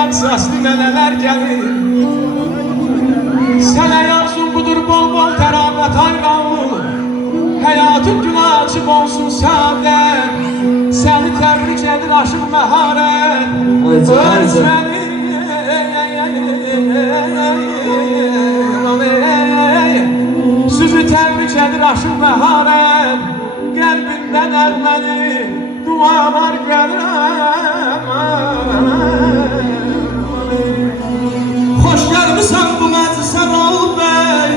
Yak saslı neneler gelir. Sene yarzun budur bol bol teramet ayranlı. Hayatın günü açık olsun senden. Seni tebrik edir aşık meharet. Özmeni Sizi tebrik edir aşık meharet. Kalbinden elmeni dualar gelir. Hoş gelmişsen bu meclise Raul Bey.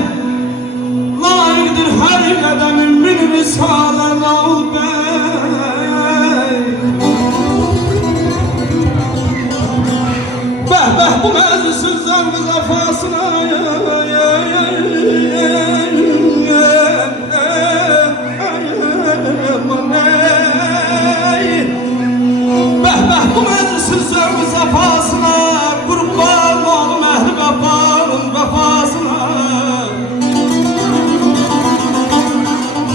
Layıktır her kademin bir misale Raul Bey. Beh bu meclisin zevk zafasına. Bu meclisin zevk zafasına. Kurban olum ehli vefanın vefasına.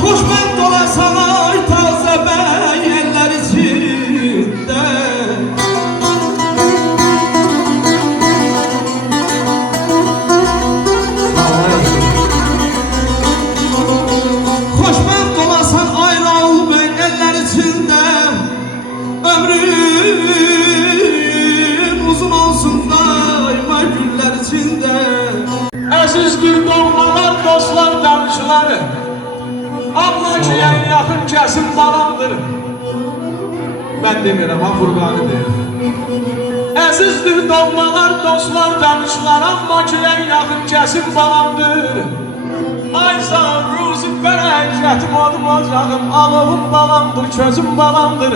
Hoşbent olasan ay taze bey eller içinde. Hoşbent olasan ay Raul bey eller içinde. Ömrün uzun olsun daima güller içinde. Əzizdir doğmalar, dostlar, danışları. Abla ki en yakın kesim balamdır. Ben demirəm, ha Furqanı deyir. Əzizdir doğmalar, dostlar, danışlar. Amma ki en yakın kesim balamdır. Ay sağ ruzi bərəkətim adım ocağım. Alovum balamdır, közüm balamdır.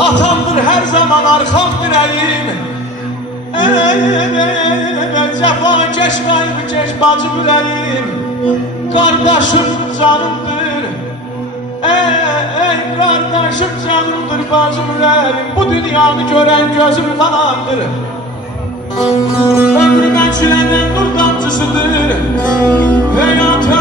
Atamdır her zaman arkam dirəyim. Cəfa keş qaybı keş bacı ürəyim. Kardeşim canımdır. Ey kardeşim canımdır bacı ürəyim. Bu dünyanı gören gözüm falandır. Ömrümə çilenen nur damcısıdır. Həyata